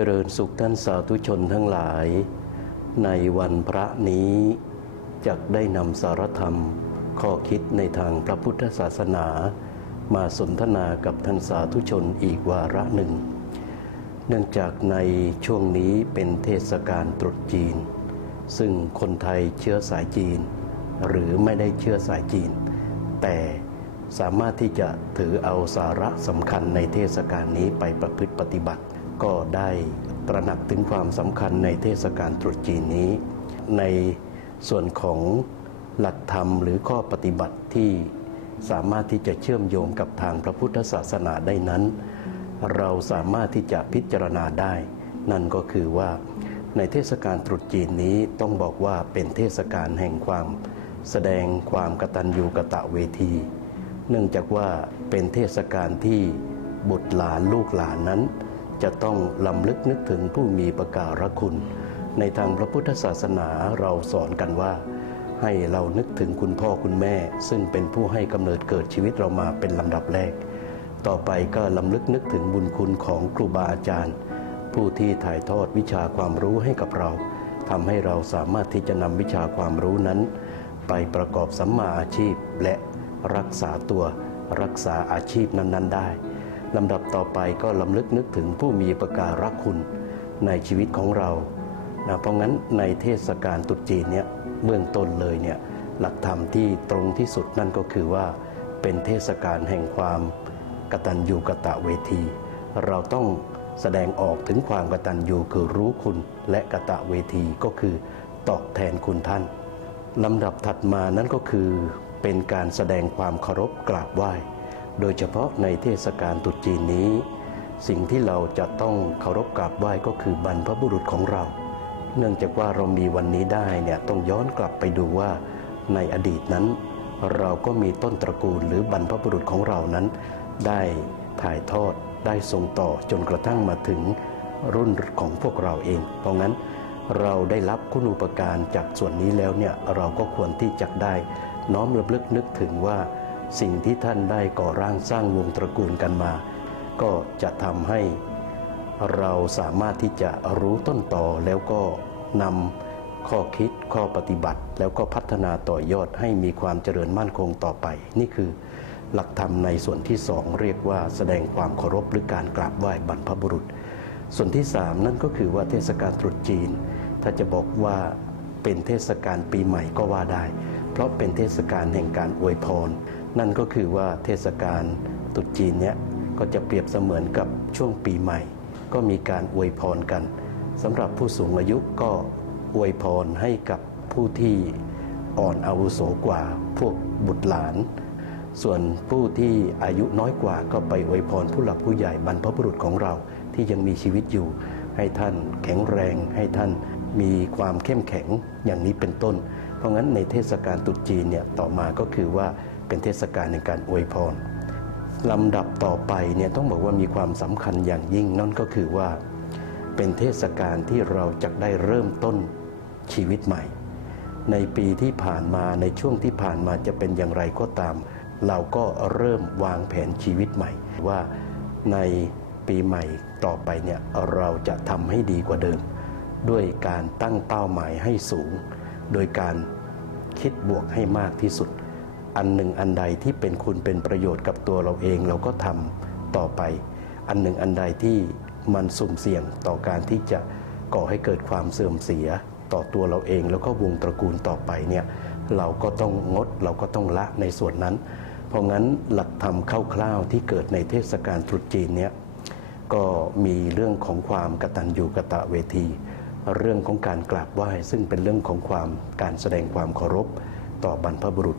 จริญสุขท่านสาธุชนทั้งหลาย ในวันพระนี้จักได้นำสารธรรม ข้อคิดในทางพระพุทธศาสนา มาสนทนากับท่านสาธุชนอีกวาระหนึ่ง เนื่องจากในช่วงนี้เป็นเทศกาลตรุษจีน ซึ่งคนไทยเชื้อสายจีน หรือไม่ได้เชื้อสายจีน แต่สามารถที่จะถือเอาสาระสำคัญในเทศกาลนี้ไปประพฤติปฏิบัติ ก็ได้ตระหนักถึงความสำคัญในเทศกาลตรุษจีนนี้ ในส่วนของหลักธรรมหรือข้อปฏิบัติที่สามารถที่จะเชื่อมโยงกับทางพระพุทธศาสนาได้นั้น เราสามารถที่จะพิจารณาได้ นั่นก็คือว่าในเทศกาลตรุษจีนนี้ต้องบอกว่าเป็นเทศกาลแห่งความแสดงความกตัญญูกะตะเวที เนื่องจากว่าเป็นเทศกาลที่บุตรหลานลูกหลานนั้น จะต้องลำลึกนึกถึงผู้มีประการคุณ ในทางพระพุทธศาสนาเราสอนกันว่า ให้เรานึกถึงคุณพ่อคุณแม่ ซึ่งเป็นผู้ให้กำเนิดเกิดชีวิตเรามาเป็นลำดับแรก ต่อไปก็ลำลึกนึกถึงบุญคุณของครูบาอาจารย์ ผู้ที่ถ่ายทอดวิชาความรู้ให้กับเราทำให้เราสามารถที่จะนำวิชาความรู้นั้น ไปประกอบสัมมาอาชีพและรักษาตัวรักษาอาชีพนั้น ๆ ได้ ลำดับต่อไปก็ลำลึกนึกถึงผู้มีประการักคุณในชีวิตของเรานะเพราะงั้นในเทศกาลตรุษจีนเนี่ยเบื้องต้นเลยเนี่ยหลักธรรมที่ตรงที่สุดนั่นก็คือว่าเป็นเทศกาลแห่งความกตัญญูกะตะเวที เราต้องแสดงออกถึงความกตัญญูคือรู้คุณและกะตะเวทีก็คือตอบแทนคุณท่านลำดับถัดมานั่นก็คือเป็นการแสดงความเคารพกราบไหว้ โดยเฉพาะในเทศกาลตรุษจีนนี้ สิ่งที่เราจะต้องเคารพกราบไหว้ก็คือบรรพบุรุษของเรา เนื่องจากว่าเรามีวันนี้ได้เนี่ยต้องย้อนกลับไปดูว่าในอดีตนั้น เราก็มีต้นตระกูลหรือบรรพบุรุษของเรานั้น ได้ถ่ายทอดได้ส่งต่อจนกระทั่งมาถึงรุ่นของพวกเราเอง เพราะงั้นเราได้รับคุณูปการจากส่วนนี้แล้วเนี่ยเราก็ควรที่จะได้น้อมระลึกนึกถึงว่า สิ่งที่ท่านได้ก่อร่างสร้างวงตระกูลกันมา ก็จะทำให้เราสามารถที่จะรู้ต้นต่อแล้วก็นำข้อคิดข้อปฏิบัติ แล้วก็พัฒนาต่อยอดให้มีความเจริญมั่นคงต่อไป นี่คือหลักธรรมในส่วนที่สองเรียกว่าแสดงความเคารพหรือการกราบไหว้บรรพบุรุษ ส่วนที่สามนั่นก็คือว่าเทศกาลตรุษจีน ถ้าจะบอกว่าเป็นเทศกาลปีใหม่ก็ว่าได้ ราะเป็นเทศกาลแห่งการอวยพร นั่นก็คือว่าเทศกาลตรุษจีนเนี้ยก็จะเปรียบเสมือนกับช่วงปีใหม่ ก็มีการอวยพรกันสำหรับผู้สูงอายุก็อวยพรให้กับผู้ที่อ่อนอาวุโสกว่าพวกบุตรหลาน ส่วนผู้ที่อายุน้อยกว่าก็ไปอวยพรผู้หลักผู้ใหญ่บรรพบุรุษของเราที่ยังมีชีวิตอยู่ ให้ท่านแข็งแรง ให้ท่านมีความเข้มแข็งอย่างนี้เป็นต้น เพราะงั้นในเทศกาลตรุษจีนเนี่ยต่อมาก็คือว่าเป็นเทศกาลในการอวยพรลำดับต่อไปเนี่ยต้องบอกว่ามีความสำคัญอย่างยิ่งนั่นก็คือว่า เป็นเทศกาลที่เราจะได้เริ่มต้นชีวิตใหม่ ในปีที่ผ่านมาในช่วงที่ผ่านมาจะเป็นอย่างไรก็ตาม เราก็เริ่มวางแผนชีวิตใหม่ ว่าในปีใหม่ต่อไปเนี่ยเราจะทำให้ดีกว่าเดิม ด้วยการตั้งเป้าหมายให้สูง โดยการคิดบวกให้มากที่สุด อันหนึ่งอันใดที่เป็นคุณเป็นประโยชน์กับตัวเราเองเราก็ทำต่อไป อันหนึ่งอันใดที่มันสุ่มเสี่ยงต่อการที่จะก่อให้เกิดความเสื่อมเสียต่อตัวเราเอง แล้วก็วงตระกูลต่อไปเนี่ยเราก็ต้องงดเราก็ต้องละในส่วนนั้น เพราะงั้นหลักธรรมคร่าวๆที่เกิดในเทศกาลตรุษจีนเนี่ยก็มีเรื่องของความกตัญญูกะตะเวที เรื่องของการกราบไหว้ ซึ่งเป็นเรื่องของความการแสดงความเคารพต่อบรรพบุรุษ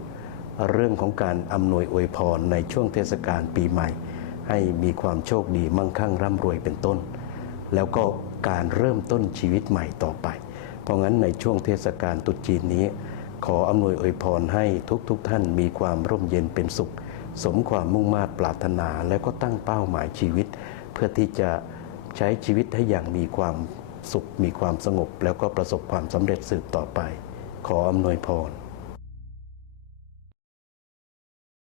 เรื่องของการอำนวยอวยพรในช่วงเทศกาลปีใหม่ ให้มีความโชคดีมั่งคั่งร่ำรวยเป็นต้น แล้วก็การเริ่มต้นชีวิตใหม่ต่อไป เพราะงั้นในช่วงเทศกาลตรุษจีนนี้ ขออำนวยอวยพรให้ทุกๆทท่านมีความร่มเย็นเป็นสุข สมความมุ่งมา่ปรารถนาแล้วก็ตั้งเป้าหมายชีวิต เพื่อที่จะใช้ชีวิตให้อย่างมีความ สุขมีความสงบ แล้วก็ประสบความสำเร็จสืบต่อไป ขออำนวยพร